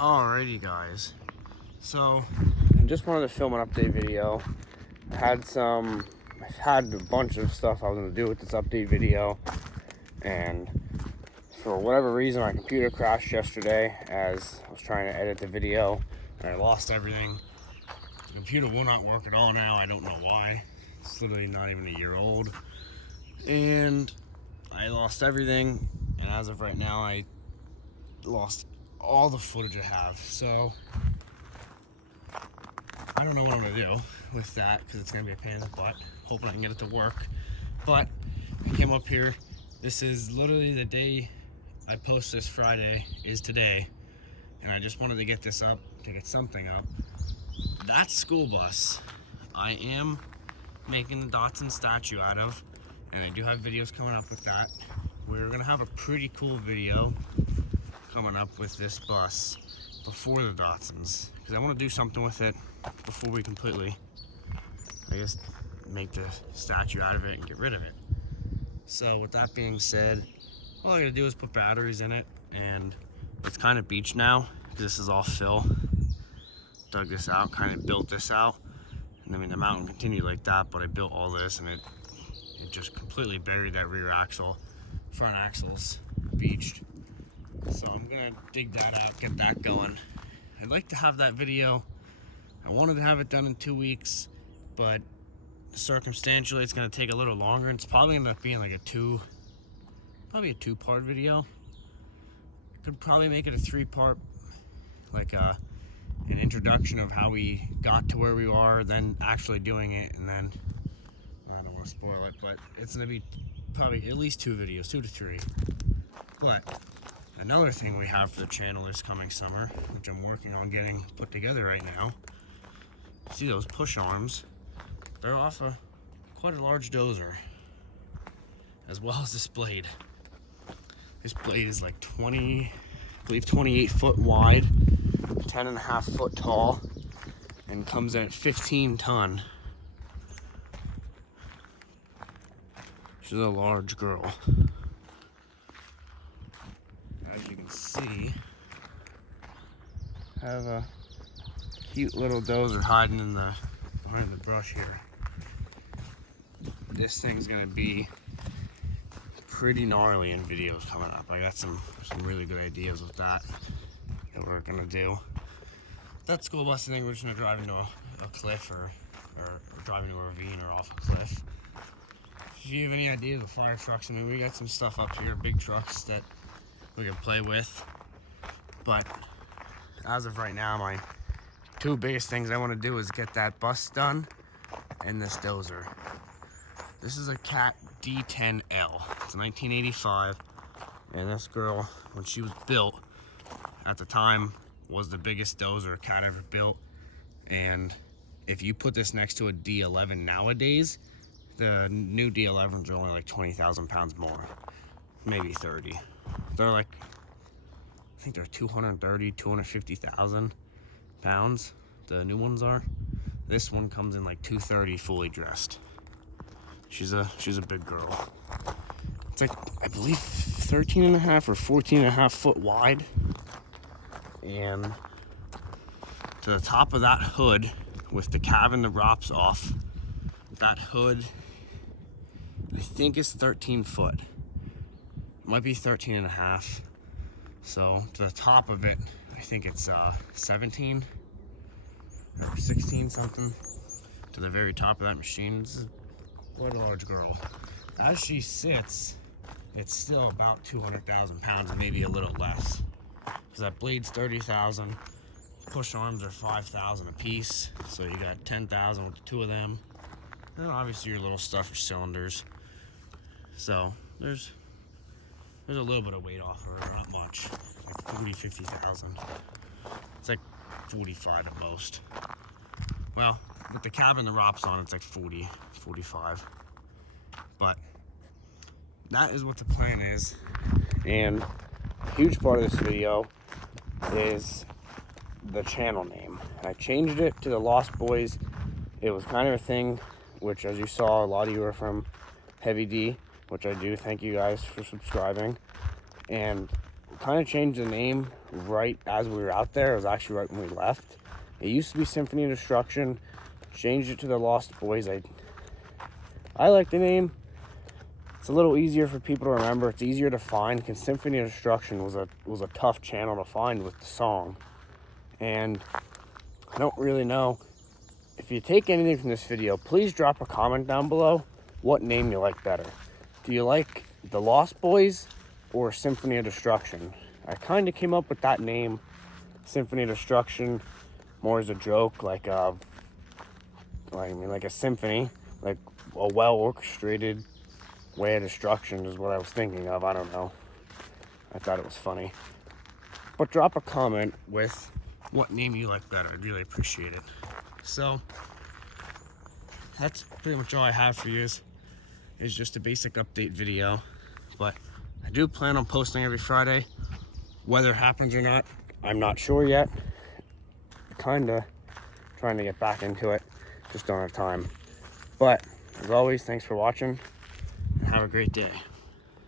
Alrighty guys, so I just wanted to film an update video. I've had a bunch of stuff I was going to do with this update video, and for whatever reason my computer crashed yesterday as I was trying to edit the video, and I lost everything. The computer will not work at all now. I don't know why. It's literally not even a year old, and I lost everything, and as of right now I lost all the footage I have, so I don't know what I'm gonna do with that because it's gonna be a pain in the butt. Hoping I can get it to work, but I came up here. This is literally the day I post this. Friday is today, and I just wanted to get this up, to get something up. That school bus I am making the Datsun statue out of, and I do have videos coming up with that. We're gonna have a pretty cool video coming up with this bus before the Datsuns, because I want to do something with it before we completely, I guess, make the statue out of it and get rid of it. So with that being said, all I gotta do is put batteries in it, and it's kind of beach now because this is all fill. Dug this out, kind of built this out, and I mean the mountain continued like that, but I built all this and it just completely buried that rear axle. Front axle's beached. So I'm gonna dig that out, get that going. I'd like to have that video. I wanted to have it done in 2 weeks, but circumstantially it's gonna take a little longer, and it's probably gonna end up being like a two-part video. I could probably make it a 3-part, like an introduction of how we got to where we are, then actually doing it, and then I don't want to spoil it, but it's gonna be probably at least 2 videos, 2 to 3. But another thing we have for the channel this coming summer, which I'm working on getting put together right now. See those push arms? They're off quite a large dozer, as well as this blade. This blade is like 28 foot wide, 10.5 foot tall, and comes in at 15 ton. She's a large girl. As you can see, I have a cute little dozer hiding behind the brush here. This thing's gonna be pretty gnarly in videos coming up. I got some really good ideas with that we're gonna do. That school bus, I think we're just gonna drive into a cliff or drive into a ravine or off a cliff. If you have any ideas of fire trucks, I mean, we got some stuff up here, big trucks that we can play with. But as of right now, my 2 biggest things I want to do is get that bus done and this dozer. This is a Cat D10L. It's 1985, and this girl, when she was built, at the time, was the biggest dozer Cat ever built. And if you put this next to a D11 nowadays, the new D11s are only like 20,000 pounds more, maybe 30. They're like, I think they're 230, 250,000 pounds. The new ones are. This one comes in like 230 fully dressed. She's a big girl. It's like, I believe 13.5 or 14.5 foot wide. And to the top of that hood, with the cab and the ROPS off, that hood, I think is 13 foot. It might be 13.5. So to the top of it, I think it's 17 or 16 something. To the very top of that machine, this is quite a large girl. As she sits, it's still about 200,000 pounds, maybe a little less. Because that blade's 30,000, push arms are 5,000 a piece, so you got 10,000 with the 2 of them. And then obviously your little stuff, your cylinders. So there's a little bit of weight off of her, not much, like 40, 50,000. It's like 45 at most. Well, with the cab and the ROPS on, it's like 40, 45. But that is what the plan is. And a huge part of this video is the channel name. I changed it to the Lost Boys. It was kind of a thing, which, as you saw, a lot of you are from Heavy D, which I do. Thank you guys for subscribing. And kind of changed the name right as we were out there. It was actually right when we left. It used to be Symphony of Destruction. Changed it to the Lost Boys. I like the name. It's a little easier for people to remember. It's easier to find because Symphony of Destruction was a tough channel to find with the song. And I don't really know. If you take anything from this video, please drop a comment down below what name you like better. Do you like the Lost Boys or Symphony of Destruction? I kind of came up with that name, Symphony of Destruction, more as a joke, like a symphony, like a well-orchestrated way of destruction is what I was thinking of. I don't know. I thought it was funny. But drop a comment with what name you like better. I'd really appreciate it. So that's pretty much all I have for you. Is just a basic update video. But I do plan on posting every Friday. Whether it happens or not, I'm not sure yet. Kinda trying to get back into it. Just don't have time. But as always, thanks for watching. Have a great day.